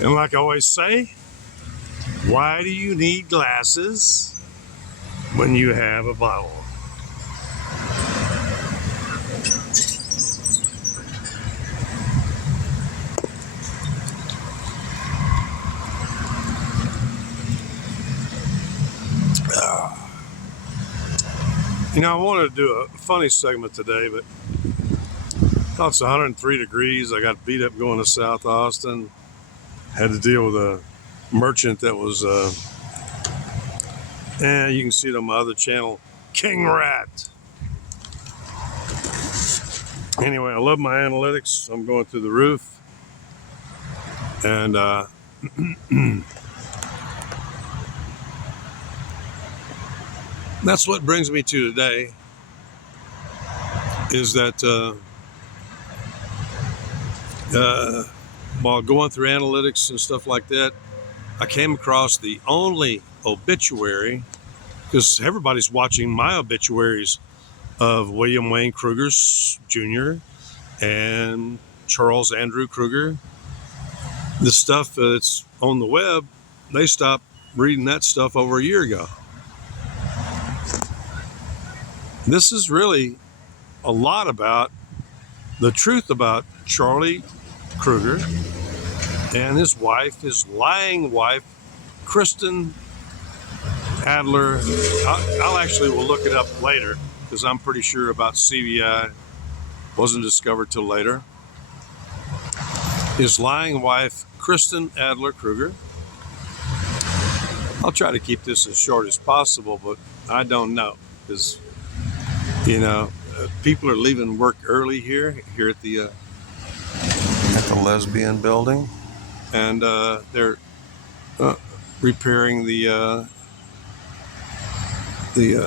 And like I always say, why do you need glasses when you have a bottle? You know, I wanted to do a funny segment today, but I thought it's 103 degrees. I got beat up going to South Austin. Had to deal with a merchant that was, you can see it on my other channel, King Rat. Anyway, I love my analytics. I'm going through the roof. And that's what brings me to today, is that while going through analytics and stuff like that, I came across the only obituary, because everybody's watching my obituaries of William Wayne Krueger Jr. and Charles Andrew Krueger. The stuff that's on the web, they stopped reading that stuff over a year ago. This is really a lot about the truth about Charlie Krueger and his wife, his lying wife, Kristin Adler. I'll actually will look it up later, because I'm pretty sure about CVI wasn't discovered till later. His lying wife, Kristin Adler Krueger. I'll try to keep this as short as possible, but I don't know, because people are leaving work early here at the lesbian building, and they're repairing the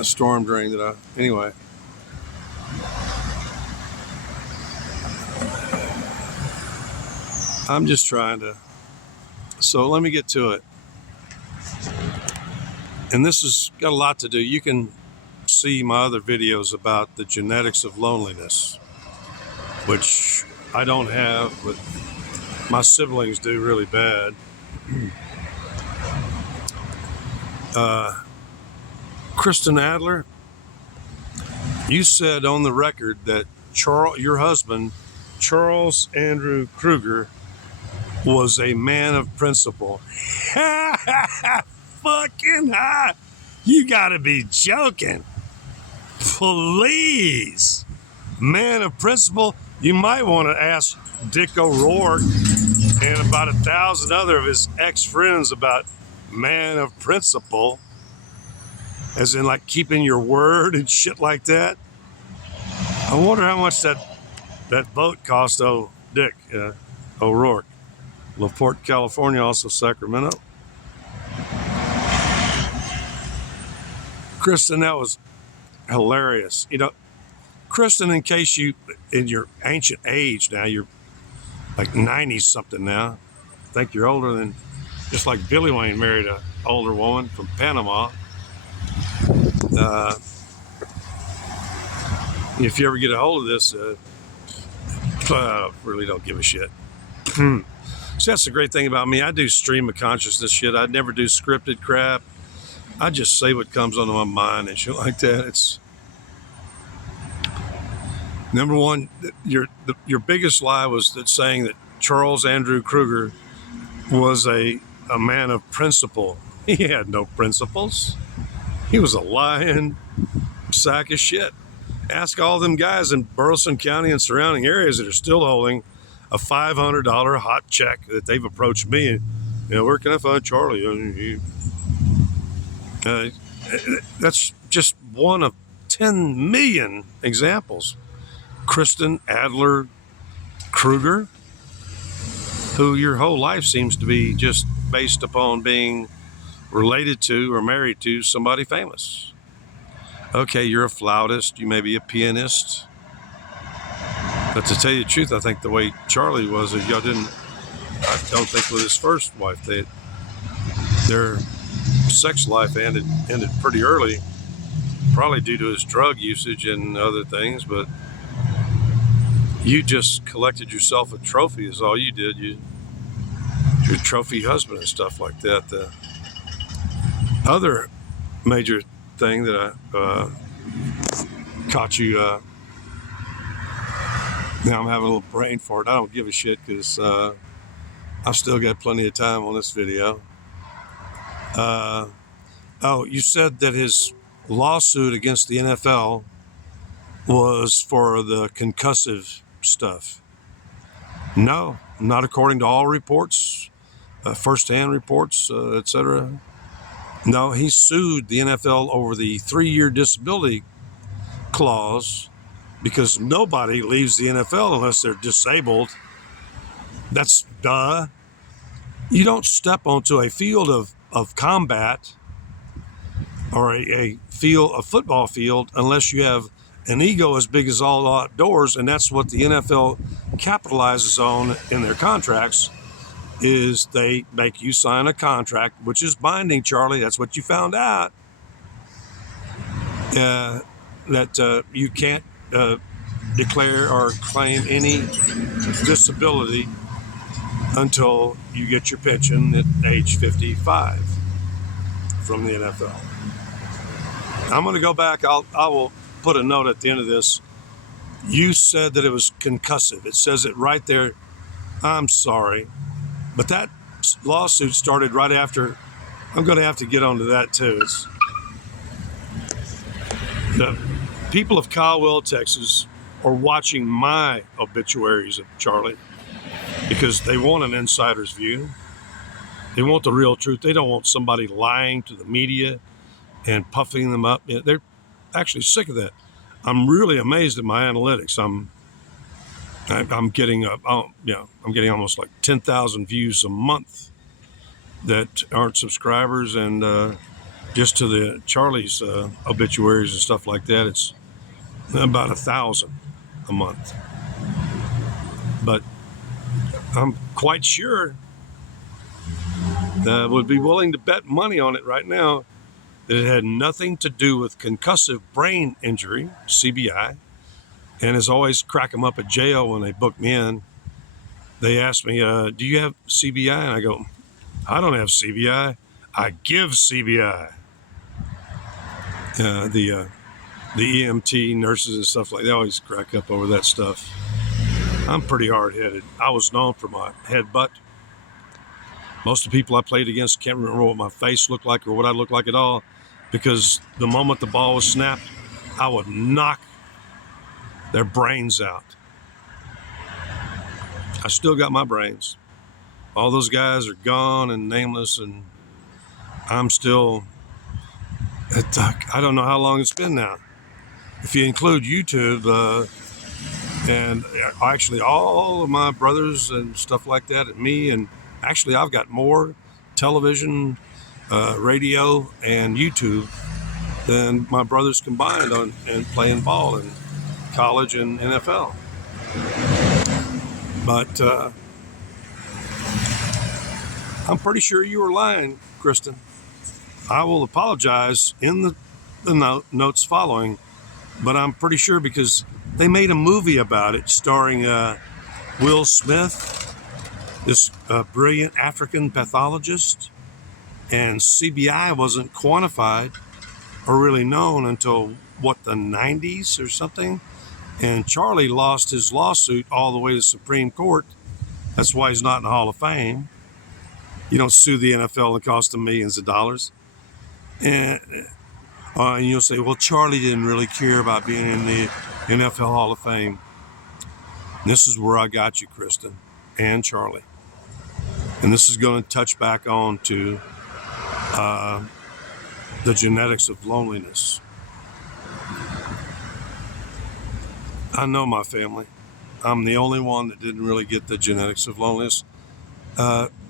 storm drain anyway. I'm just trying to, so let me get to it. And this has got a lot to do. You can see my other videos about the genetics of loneliness, which I don't have, but my siblings do really bad. Kristin Adler, you said on the record that your husband, Charles Andrew Krueger, was a man of principle. Fucking high. You gotta be joking. Please. Man of principle. You might want to ask Dick O'Rourke and about 1,000 other of his ex-friends about man of principle, as in like keeping your word and shit like that. I wonder how much that vote cost Dick O'Rourke. LaPorte, California, also Sacramento. Kristen, that was hilarious. Kristen, in case you, in your ancient age now, you're like 90 something now. I think you're older than, just like Billy Wayne married an older woman from Panama. If you ever get a hold of this, really don't give a shit. So that's the great thing about me. I do stream of consciousness shit. I never do scripted crap. I just say what comes onto my mind and shit like that. It's number one. Your biggest lie was that saying that Charles Andrew Krueger was a man of principle. He had no principles. He was a lying sack of shit. Ask all them guys in Burleson County and surrounding areas that are still holding a $500 hot check that they've approached me and, where can I find Charlie? That's just one of 10 million examples. Kristin Adler Krueger, who your whole life seems to be just based upon being related to or married to somebody famous. Okay, you're a flautist, you may be a pianist. But to tell you the truth, I think the way Charlie was, I don't think with his first wife, their sex life ended pretty early, probably due to his drug usage and other things, but you just collected yourself a trophy is all you did. your trophy husband and stuff like that. The other major thing that I caught you, now I'm having a little brain fart. I don't give a shit because I've still got plenty of time on this video. Oh, you said that his lawsuit against the NFL was for the concussive stuff. No, not according to all reports, first-hand reports, etc. No, he sued the NFL over the 3-year disability clause because nobody leaves the NFL unless they're disabled. That's duh. You don't step onto a field of combat or a football field unless you have an ego as big as all outdoors, and that's what the NFL capitalizes on in their contracts. Is they make you sign a contract, which is binding, Charlie. That's what you found out. That you can't declare or claim any disability until you get your pension at age 55 from the NFL. I'm going to go back. I will put a note at the end of this. You said that it was concussive. It says it right there. I'm sorry. But that lawsuit started right after. I'm going to have to get onto that too. It's the people of Caldwell, Texas are watching my obituaries of Charlie because they want an insider's view. They want the real truth. They don't want somebody lying to the media and puffing them up. They're actually sick of that. I'm really amazed at my analytics. I'm getting I'm getting almost like 10,000 views a month that aren't subscribers, and just to the Charlie's obituaries and stuff like that, it's about 1,000 a month. But I'm quite sure that I would be willing to bet money on it right now that it had nothing to do with concussive brain injury, CBI. And as always, crack them up at jail when they book me in. They ask me, do you have CBI? And I go, I don't have CBI. I give CBI. The EMT nurses and stuff like that always crack up over that stuff. I'm pretty hard-headed. I was known for my headbutt. Most of the people I played against can't remember what my face looked like or what I looked like at all, because the moment the ball was snapped, I would knock their brains out. I still got my brains. All those guys are gone and nameless, and I'm still, I don't know how long it's been now. If you include YouTube, and actually all of my brothers and stuff like that, and me, and actually I've got more television, radio, and YouTube than my brothers combined on and playing ball in college and NFL. But I'm pretty sure you were lying, Kristen. I will apologize in the notes following, but I'm pretty sure because they made a movie about it starring Will Smith, this brilliant African pathologist, and CBI wasn't quantified or really known until, the 90s or something? And Charlie lost his lawsuit all the way to Supreme Court. That's why he's not in the Hall of Fame. You don't sue the NFL and cost them millions of dollars. And you'll say, well, Charlie didn't really care about being in the NFL Hall of Fame. And this is where I got you, Kristen, and Charlie. And this is going to touch back on to the genetics of loneliness. I know my family. I'm the only one that didn't really get the genetics of loneliness.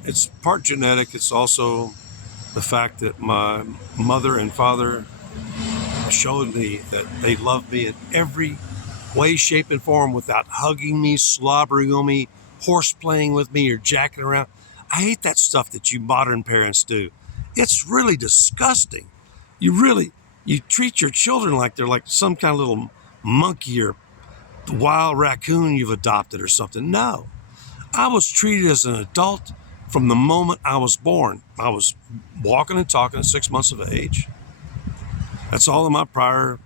It's part genetic. It's also the fact that my mother and father showed me that they loved me in every way, shape, and form without hugging me, slobbering on me, horse playing with me, or jacking around. I hate that stuff that you modern parents do. It's really disgusting. You treat your children like they're like some kind of little monkey or wild raccoon you've adopted or something. No. I was treated as an adult from the moment I was born. I was walking and talking at 6 months of age. That's all in my prior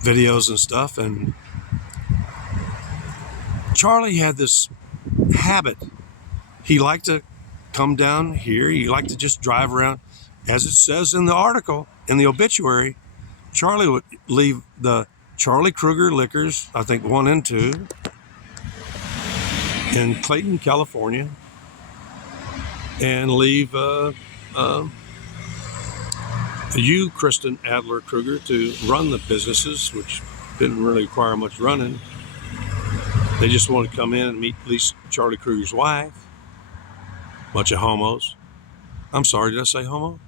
videos and stuff. And Charlie had this habit. He liked to come down here. He liked to just drive around. As it says in the article, in the obituary, Charlie would leave the Charlie Krueger Liquors, I think 1 and 2, in Clayton, California, and leave you, Kristin Adler Krueger, to run the businesses, which didn't really require much running. They just wanted to come in and meet at least Charlie Krueger's wife. Bunch of homos. I'm sorry, did I say homo?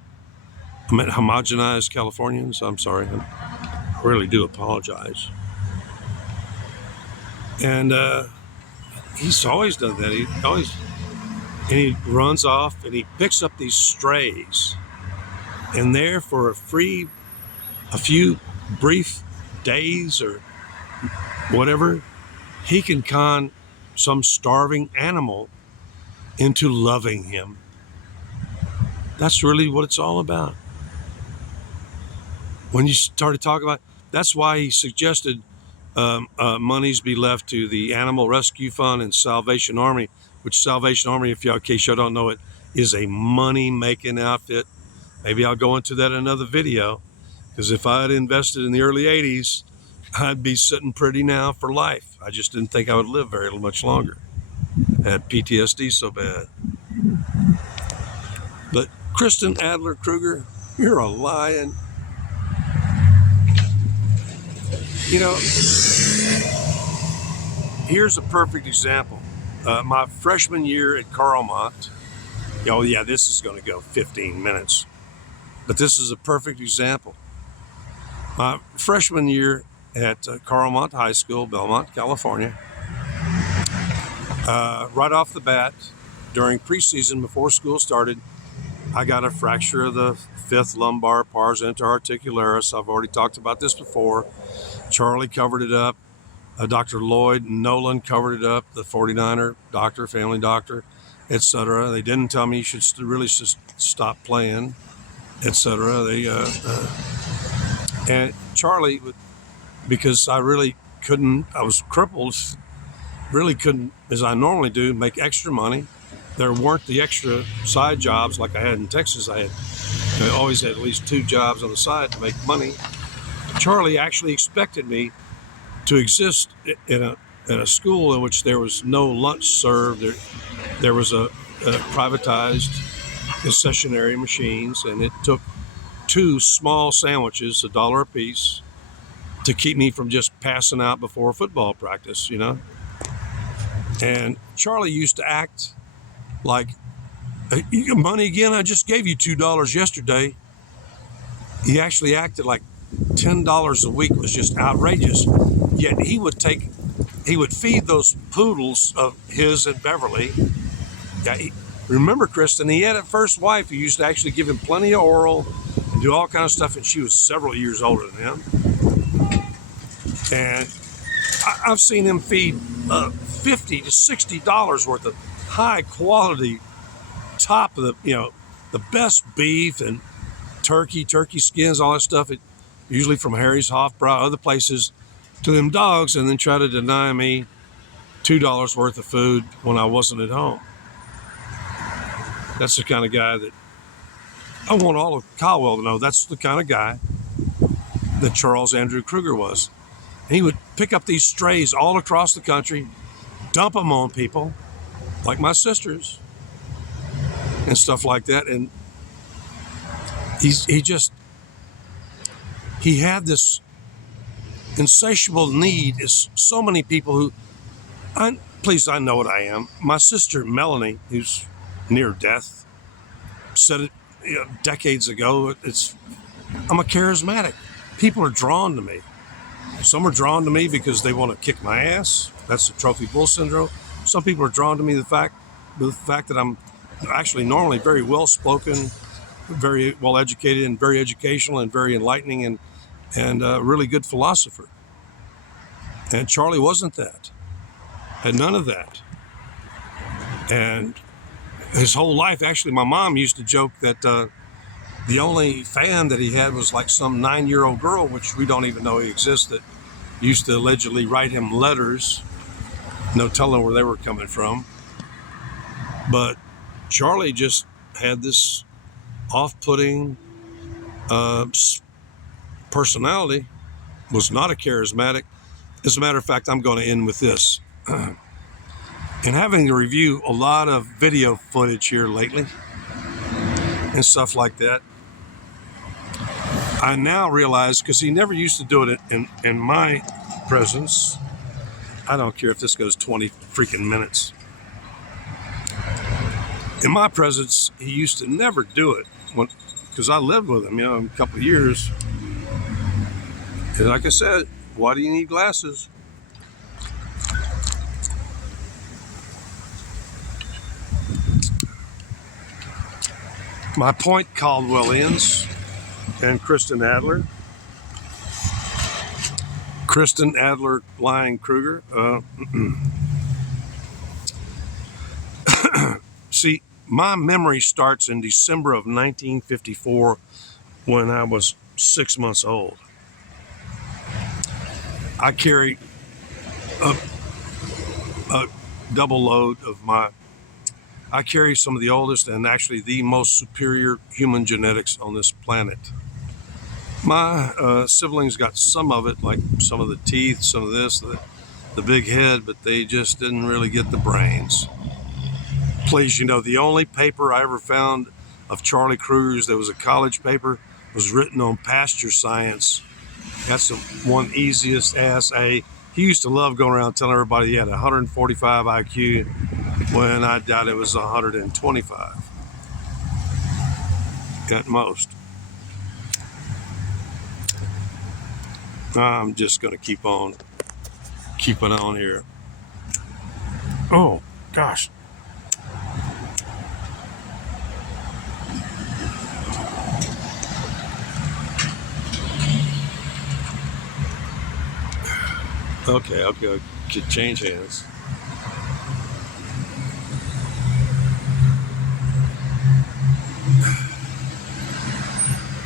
I meant homogenized Californians. I'm sorry. I really do apologize. And he's always done that. He runs off and he picks up these strays. And there for a few brief days or whatever, he can con some starving animal into loving him. That's really what it's all about. When you started talking about, that's why he suggested monies be left to the Animal Rescue Fund and Salvation Army, which Salvation Army, in case you don't know it, is a money-making outfit. Maybe I'll go into that in another video, because if I had invested in the early 80s, I'd be sitting pretty now for life. I just didn't think I would live very much longer. I had PTSD so bad. But Kristin Adler Krueger, you're a lion. You know, here's a perfect example. My freshman year at Carlmont, oh yeah, this is going to go 15 minutes, but this is a perfect example. My freshman year at Carlmont High School, Belmont, California, right off the bat, during preseason before school started, I got a fracture of the 5th lumbar pars interarticularis. I've already talked about this before. Charlie covered it up. Dr. Lloyd Nolan covered it up, the 49er doctor, family doctor, etc. They didn't tell me you should really just stop playing, etc. And Charlie, because I really couldn't, I was crippled, really couldn't, as I normally do, make extra money. There weren't the extra side jobs like I had in Texas. I always had at least 2 jobs on the side to make money. Charlie actually expected me to exist in a school in which there was no lunch served. There was a privatized concessionary machines, and it took 2 small sandwiches, $1 a piece, to keep me from just passing out before football practice, you know. And Charlie used to act like, money again, I just gave you $2 yesterday. He actually acted like $10 a week was just outrageous. Yet he would feed those poodles of his and Beverly. Yeah, remember, Kristen, he had a first wife who used to actually give him plenty of oral and do all kinds of stuff, and she was several years older than him. And I've seen him feed $50 to $60 worth of high quality, top of the best beef and turkey skins, all that stuff. Usually from Harry's Hofbrau, other places, to them dogs, and then try to deny me $2 worth of food when I wasn't at home. That's the kind of guy that I want all of Caldwell to know. That's the kind of guy that Charles Andrew Krueger was. And he would pick up these strays all across the country, dump them on people, like my sisters, and stuff like that. And he had this insatiable need, as so many people who, I know what I am. My sister Melanie, who's near death, said it decades ago. I'm a charismatic. People are drawn to me. Some are drawn to me because they want to kick my ass. That's the trophy bull syndrome. Some people are drawn to me the fact that I'm actually normally very well spoken, very well educated, and very educational, and very enlightening, and a really good philosopher. And Charlie wasn't that. Had none of that. And his whole life. Actually, my mom used to joke that the only fan that he had was like some 9-year-old girl, which we don't even know he exists, that used to allegedly write him letters, no telling where they were coming from. But Charlie just had this off-putting personality, was not a charismatic. As a matter of fact, I'm going to end with this. And having to review a lot of video footage here lately and stuff like that, I now realize, because he never used to do it in my presence. I don't care if this goes 20 freaking minutes. In my presence, he used to never do it, because I lived with him, a couple of years. And like I said, why do you need glasses? My point, Caldwellians and Kristin Adler. Kristin Adler Krueger. See, my memory starts in December of 1954 when I was 6 months old. I carry a double load of I carry some of the oldest and actually the most superior human genetics on this planet. My siblings got some of it, like some of the teeth, some of this, the big head, but they just didn't really get the brains. Please, the only paper I ever found of Charlie Krueger's that was a college paper was written on pasture science. That's the one easiest ass A. He used to love going around telling everybody he had 145 IQ when I doubt it was 125 at most. I'm just going to keep on keeping on here. Oh, gosh. Okay, change hands.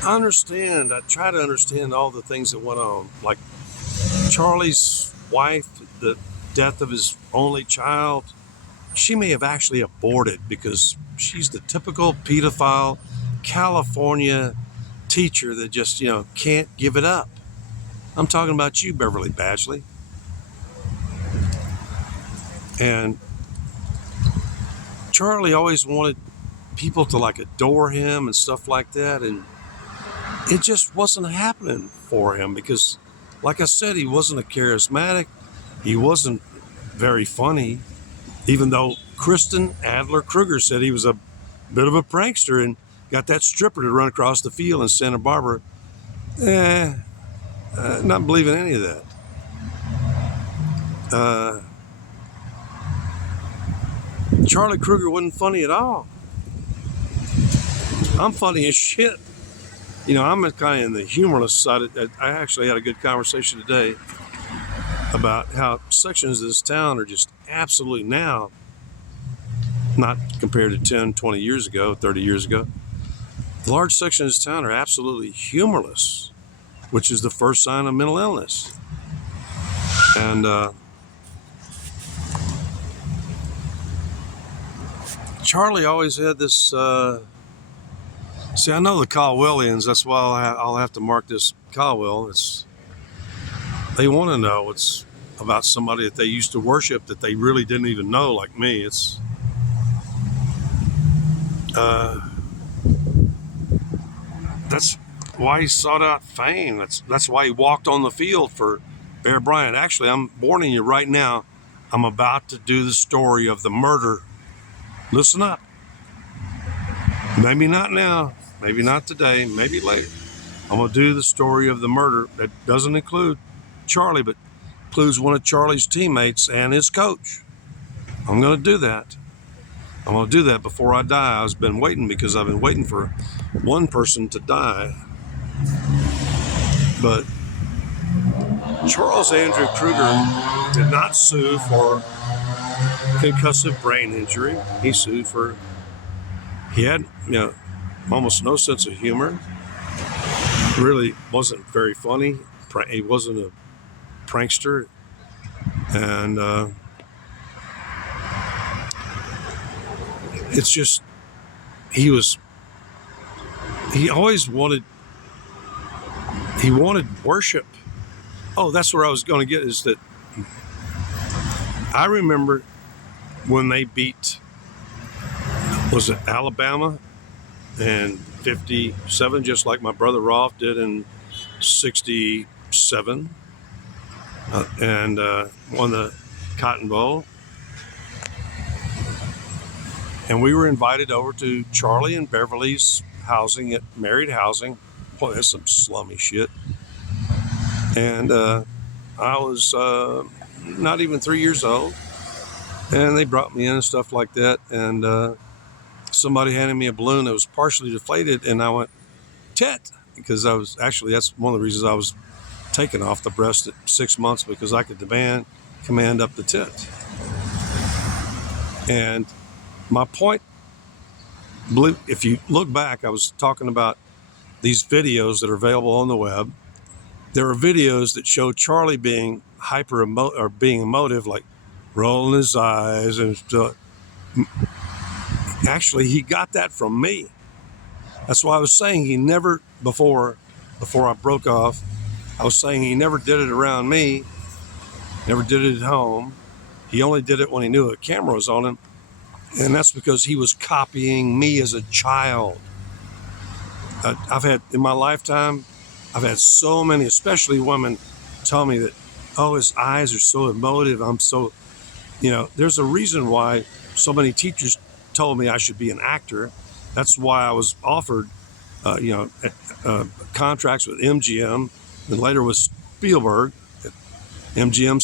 I try to understand all the things that went on, like Charlie's wife, the death of his only child. She may have actually aborted because she's the typical pedophile California teacher that just, can't give it up. I'm talking about you, Beverly Badgley. And Charlie always wanted people to adore him and stuff like that. And it just wasn't happening for him because, like I said, he wasn't a charismatic. He wasn't very funny, even though Kristin Adler Krueger said he was a bit of a prankster and got that stripper to run across the field in Santa Barbara. Not believing any of that. Charlie Krueger wasn't funny at all. I'm funny as shit. I'm kind of in the humorless side. I actually had a good conversation today about how sections of this town are just absolutely now, not compared to 10, 20 years ago, 30 years ago, large sections of this town are absolutely humorless, which is the first sign of mental illness. And Charlie always had this, see, I know the Caldwellians, that's why I'll have to mark this Caldwell. They want to know it's about somebody that they used to worship that they really didn't even know, like me. That's why he sought out fame. That's why he walked on the field for Bear Bryant. Actually, I'm warning you right now, I'm about to do the story of the murder. Listen up. Maybe not now, maybe not today, maybe later. I'm going to do the story of the murder that doesn't include Charlie, but includes one of Charlie's teammates and his coach. I'm going to do that. I'm going to do that before I die. I've been waiting because I've been waiting for one person to die. But Charles Andrew Krueger did not sue for concussive brain injury. He sued for He had, almost no sense of humor. Really wasn't very funny. He wasn't a prankster, and it's just he always wanted worship. Oh, that's where I was going to get, is that I remember when they beat, was it Alabama in 57, just like my brother Rolf did in 67, and won the Cotton Bowl. And we were invited over to Charlie and Beverly's housing, at married housing. Boy, that's some slummy shit. And I was not even 3 years old, and they brought me in and stuff like that. And somebody handed me a balloon that was partially deflated, and I went, tit, because that's one of the reasons I was taken off the breast at 6 months, because I could command up the tit. And my point, if you look back, I was talking about these videos that are available on the web. There are videos that show Charlie being being emotive, like rolling his eyes and stuff. Actually, he got that from me. That's why I was saying he never, before I broke off, I was saying he never did it around me, never did it at home. He only did it when he knew a camera was on him. And that's because he was copying me as a child. In my lifetime, I've had so many, especially women, tell me that, oh, his eyes are so emotive. There's a reason why so many teachers told me I should be an actor. That's why I was offered, contracts with MGM, and later with Spielberg. MGM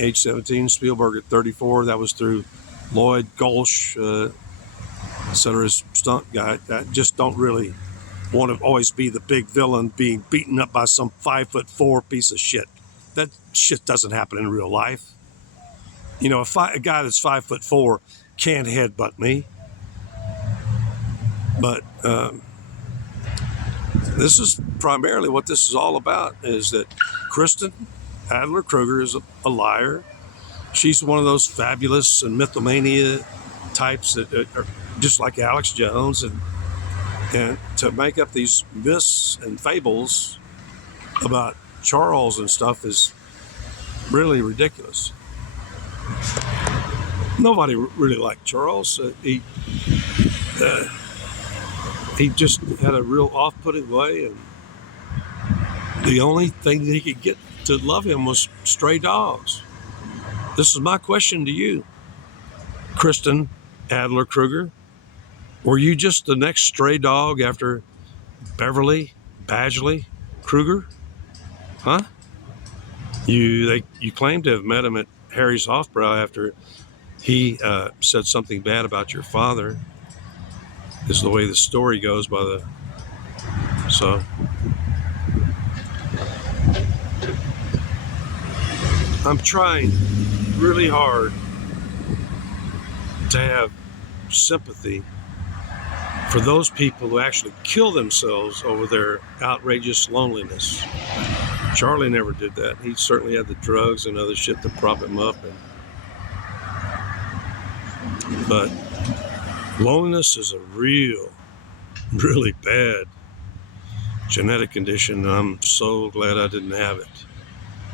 age 17, Spielberg at 34. That was through Lloyd Golsch, etc. His stunt guy. I just don't really want to always be the big villain being beaten up by some 5'4" piece of shit. That shit doesn't happen in real life. A guy that's 5'4" can't headbutt me. But this is primarily what this is all about, is that Kristin Adler Krueger is a liar. She's one of those fabulous and mythomania types that are just like Alex Jones, and to make up these myths and fables about Charles and stuff is really ridiculous. Nobody really liked Charles. He just had a real off-putting way, and the only thing that he could get to love him was stray dogs. This is my question to you, Kristin Adler Krueger. Were you just the next stray dog after Beverly Badgley Krueger? Huh? You claim to have met him at Harry's Hofbrau after he said something bad about your father, is the way the story goes so I'm trying really hard to have sympathy for those people who actually kill themselves over their outrageous loneliness. Charlie never did that. He certainly had the drugs and other shit to prop him up. But loneliness is a really bad genetic condition, and I'm so glad I didn't have it.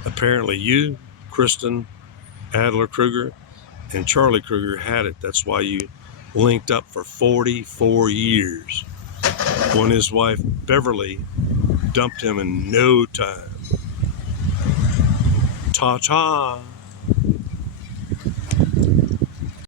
Apparently you, Kristin Adler Krueger, and Charlie Krueger had it. That's why you linked up for 44 years when his wife Beverly dumped him in no time. Ta-ta.